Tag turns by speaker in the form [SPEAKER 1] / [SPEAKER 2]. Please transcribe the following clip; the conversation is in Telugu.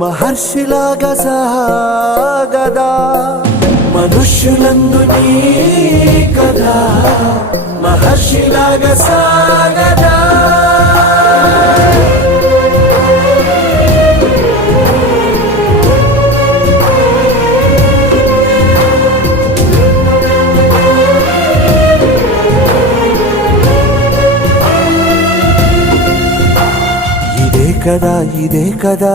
[SPEAKER 1] మహర్షిలాగా సాగదా. మనుష్యులందు నీ కథ మహర్షిలాగా సాగదా. ఇదే కదా ఇదే కదా